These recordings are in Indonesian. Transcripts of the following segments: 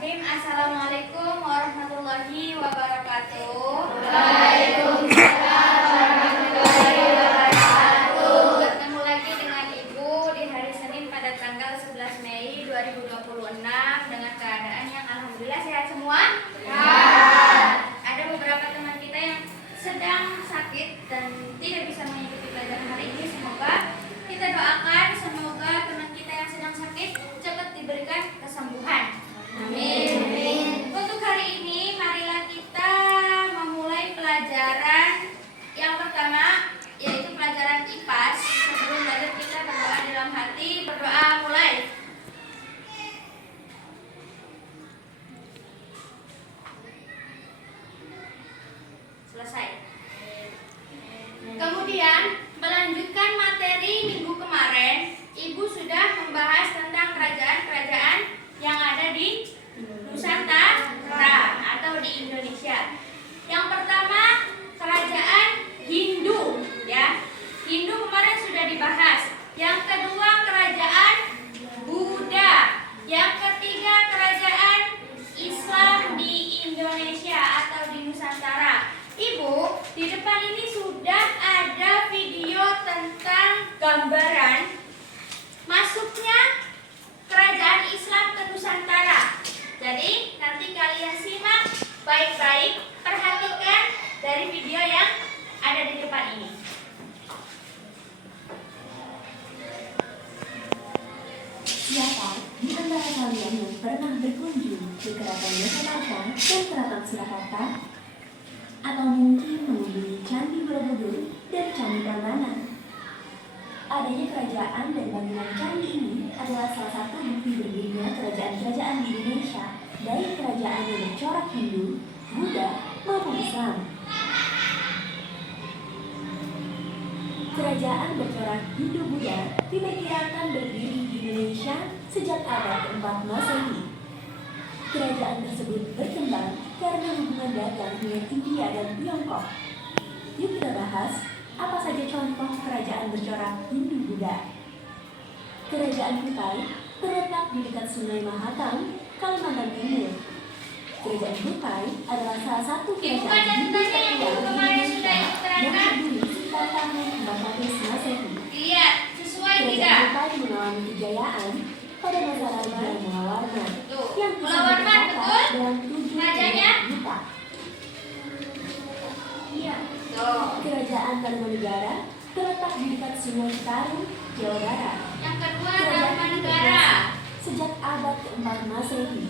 Bismillahirrahmanirrahim. Assalamualaikum warahmatullahi wabarakatuh. Waalaikumsalam warahmatullahi wabarakatuh. Bertemu lagi dengan Ibu di hari Senin pada tanggal 11 Mei 2026 dengan keadaan yang alhamdulillah sehat semua. Ada beberapa teman kita yang sedang sakit dan tidak bisa mengikuti pelajaran hari ini. Semoga kita doakan, semoga teman kita yang sedang sakit cepat diberikan kesembuhan. Amin. Untuk hari ini, marilah kita memulai pelajaran yang pertama, yaitu pelajaran IPAS. Sebelum belajar kita berdoa dalam hati. Berdoa mulai. Selesai. Kemudian, melanjutkan materi minggu kemarin, Ibu sudah membahas tentang kerajaan-kerajaan yang ada di Nusantara atau di Indonesia. Yang pertama, kerajaan Hindu, ya. Hindu kemarin sudah dibahas. Yang kedua, kerajaan Buddha. Yang ketiga, kerajaan Islam di Indonesia atau di Nusantara. Ibu, di depan ini sudah ada video tentang gambaran masuknya kerajaan Islam ke Nusantara. Jadi nanti kalian simak baik-baik, perhatikan dari video yang ada di depan ini. Siapa di antara kalian yang pernah berkunjung ke Keraton Yogyakarta dan Keraton Surakarta? Atau mungkin mengunjungi Candi Borobudur dan Candi Prambanan? Adanya kerajaan dan bangunan candi ini adalah salah satu bukti berdirinya kerajaan-kerajaan di Indonesia, baik kerajaan yang bercorak Hindu, Buddha, maupun Islam. Kerajaan bercorak Hindu-Buddha diperkirakan berdiri di Indonesia sejak abad ke-4 Masehi. Kerajaan tersebut berkembang karena hubungan dagang dengan India dan Tiongkok. Yuk kita bahas apa saja contoh kerajaan bercorak Hindu-Buddha. Kerajaan Kutai terletak di dekat Sungai Mahakam, Kalimantan Timur. Kerajaan Kutai adalah salah satu kerajaan Hindu tertua di Indonesia yang berdiri sekitar tahun 400 Masehi. Lihat, sesuai tidak? Kerajaan Kutai mengalami kejayaan pada masa Raja Mulawarman yang bisa Mulawarman, tercatat betul? dalam 7 Rajanya? juta. Iya. Kerajaan Tarumanegara terletak di dekat Sungai Citarum, Jawa Barat. Yang kedua, Kerajaan ini Tarumanegara. berkuasa sejak abad ke-4 Masehi.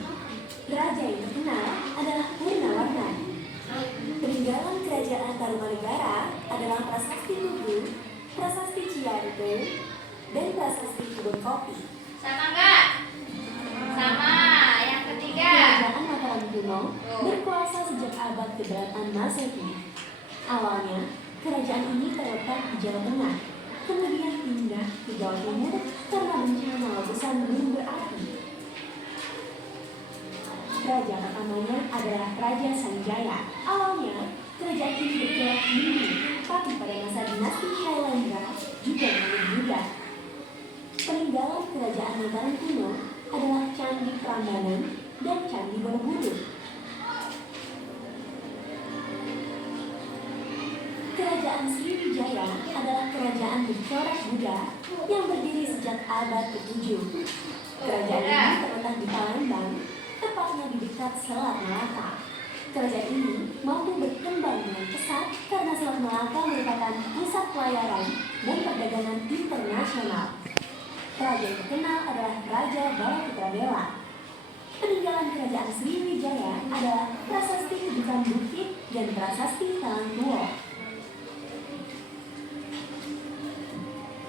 Raja yang terkenal adalah Purnawarman. Peninggalan kerajaan Tarumanegara adalah Prasasti Tugu, Prasasti Cianjur, dan Prasasti Kebun Kopi. Sama enggak? Sama. Yang ketiga. Kerajaan Mataram kuno berkuasa sejak abad ke-8 Masehi. Awalnya, kerajaan ini terletak di Jawa Tengah, kemudian pindah ke Jawa Timur karena bencana letusan gunung berapi. Raja pertamanya adalah Raja Sanjaya. Awalnya, kerajaan ini bercorak Hindu, tapi pada masa dinasti Shailendra juga milik Buddha. Peninggalan kerajaan Mataram kuno adalah Candi Prambanan dan Candi Borobudur. Kerajaan Sriwijaya adalah kerajaan bercorak Buddha yang berdiri sejak abad ke-7. Kerajaan ini terletak di Palembang, tepatnya di dekat Selat Malaka. Kerajaan ini mampu berkembang dengan pesat karena Selat Malaka merupakan pusat pelayaran dan perdagangan internasional. Raja yang terkenal adalah Raja Balaputradewa. Peninggalan kerajaan Sriwijaya adalah Prasasti Kedukan Bukit dan Prasasti Talangtuo.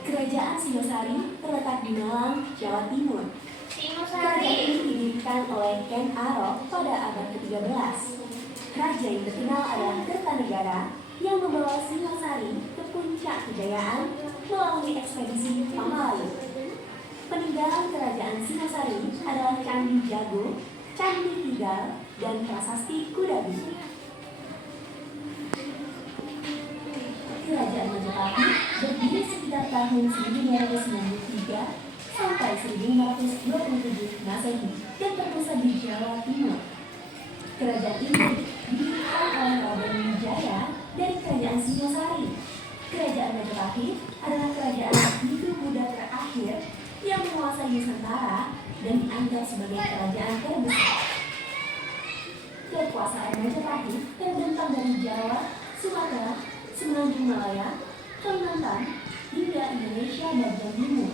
Kerajaan Singosari terletak di Malang, Jawa Timur. Kerajaan ini didirikan oleh Ken Arok pada abad ke-13. Raja yang terkenal adalah Kertanegara yang membawa Singosari ke puncak kejayaan melalui ekspedisi Pamalayu. Peninggalan kerajaan Singosari adalah Candi Jago, Candi Tigal, dan Prasasti Kudabi. Kerajaan Majapahit berdiri sekitar tahun 1993 sampai 1527 Masehi dan terpusat di Jawa Jawa Timur. Kerajaan ini didirikan oleh Raden Wijaya dari Kerajaan Singosari. Kerajaan Majapahit adalah kerajaan Hindu-Buddha terakhir yang menguasai Nusantara dan dianggap sebagai kerajaan terbesar. Kekuasaan Majapahit terbentang dari Jawa, Sumatera, Semenanjung Malaya, Kalimantan, hingga Indonesia bagian timur.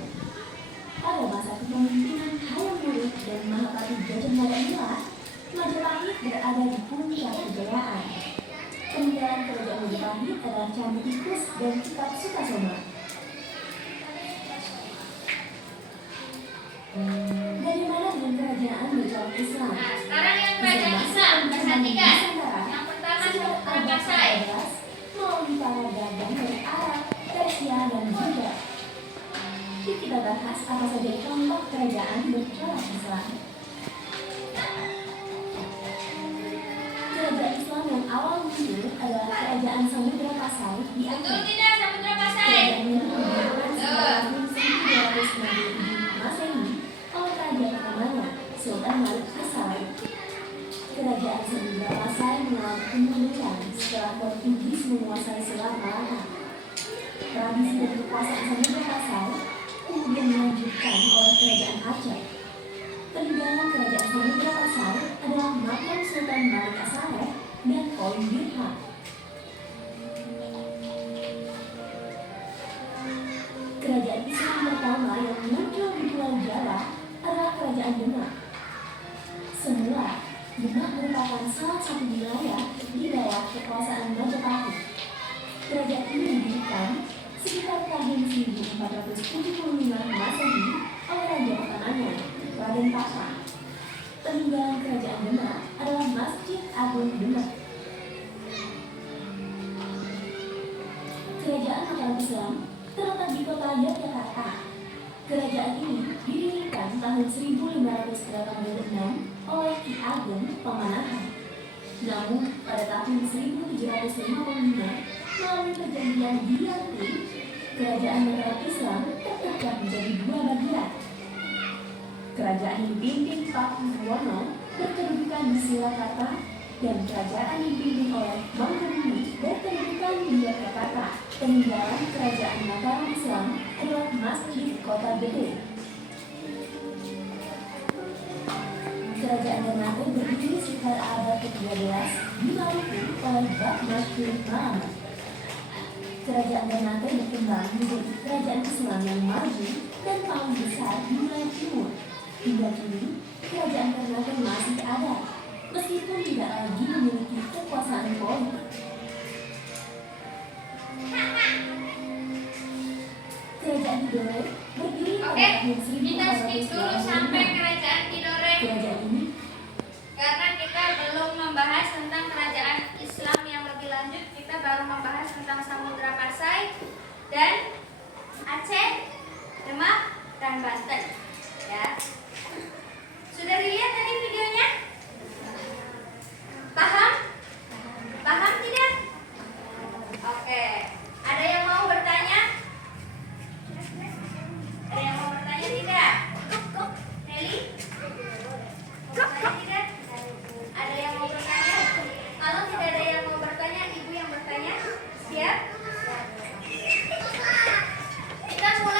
Pada masa kepemimpinan Hayam Wuruk dan Mahapati Gajah Mada inilah Majapahit berada di puncak kejayaan. Peninggalan kerajaan Majapahit adalah Candi Tikus dan Kitab Sukasoma. Bagaimana dengan kerajaan berjalan Islam? Nah, sekarang yang kerajaan Islam, perhatikan. Yang pertama Samudra Pasai. Melalui para dagang dari Arab, Persia, dan Buddha. Yuk kita bahas apa saja contoh kerajaan berjalan Islam. Kerajaan Islam yang awal muncul adalah kerajaan Samudra Pasai di Betul Aceh. tidak Samudra Pasai? Kerajaan ini didirikan sekitar tahun 1297 Masehi oleh raja pertamanya, Sultan Malik Hasan. Kerajaan Samudra Pasai mengalami kemunduran setelah Portugis menguasai Selat Malaka. Tradisi dan kekuasaan Samudra Pasai kemudian dilanjutkan oleh kerajaan Aceh. Peninggalan kerajaan Samudra Pasai adalah makam Sultan Malik Asaleh dan Koin Dirham. Kerajaan Islam pertama yang muncul di Pulau Jawa adalah Kerajaan Demak. Semula, Demak merupakan salah satu wilayah di bawah kekuasaan Majapahit. Kerajaan ini didirikan sekitar tahun 1475 Masehi oleh raja pertamanya, Raden Patah. Peninggalan kerajaan Demak adalah Masjid Agung Demak. Kerajaan Mataram Islam terletak di kota Yogyakarta. Kerajaan ini didirikan tahun 1586 oleh Ki Ageng Pamanahan. Namun pada tahun 1755 melalui perjanjian Giyanti, kerajaan Mataram Islam terpecah menjadi dua bagian. Kerajaan yang dipimpin Pakubuwono berkedudukan di Surakarta dan kerajaan yang dipimpin oleh Mangkunegara berkedudukan di Yogyakarta. Peninggalan kerajaan Mataram Islam adalah Masjid Kota Gede. Kerajaan Ternate berdiri sekitar abad ke-13 di Maluku oleh Bab Masyhur Muhammad. Kerajaan Ternate berkembang menjadi kerajaan Islam yang maju dan paling besar di wilayah timur. Hingga kini, kerajaan Ternate masih ada, meskipun tidak lagi memiliki kekuasaan politik. Kerajaan Tidore berdiri pada tahun Kita skip dulu sampai 1485. kerajaan Tidore Kerajaan ini karena kita belum membahas tentang kerajaan Islam yang lebih lanjut. Kita baru membahas tentang Samudra Pasai dan Aceh, Demak, dan Banten. Ya, sudah dilihat tadi videonya? Paham? Paham tidak? Oke. Ada yang mau bertanya? Ada yang mau bertanya tidak? Nelly? Mau bertanya tidak? Ada yang mau bertanya? Kalau tidak ada yang mau bertanya, ibu yang bertanya. Siap? Kita mulai.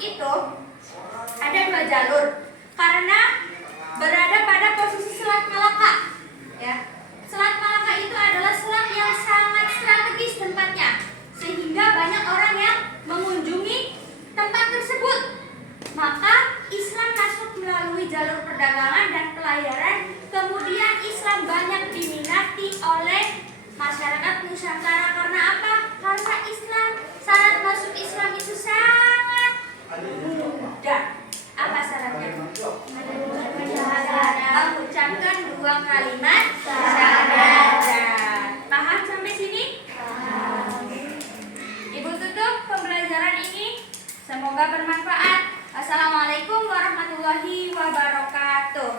itu ada 2 jalur karena berada pada posisi Selat Malaka. Ya. Selat Malaka itu adalah selat yang sangat strategis tempatnya, sehingga banyak orang yang mengunjungi tempat tersebut. Maka Islam masuk melalui jalur perdagangan dan pelayaran. Kemudian Islam banyak diminati oleh masyarakat Nusantara. Karena apa? Karena Islam, syarat masuk Islam itu sangat mudah. Apa syaratnya? Mengucapkan 2 kalimat syahadat. Paham sampai sini? Ibu tutup pembelajaran ini. Semoga bermanfaat. Assalamualaikum warahmatullahi wabarakatuh.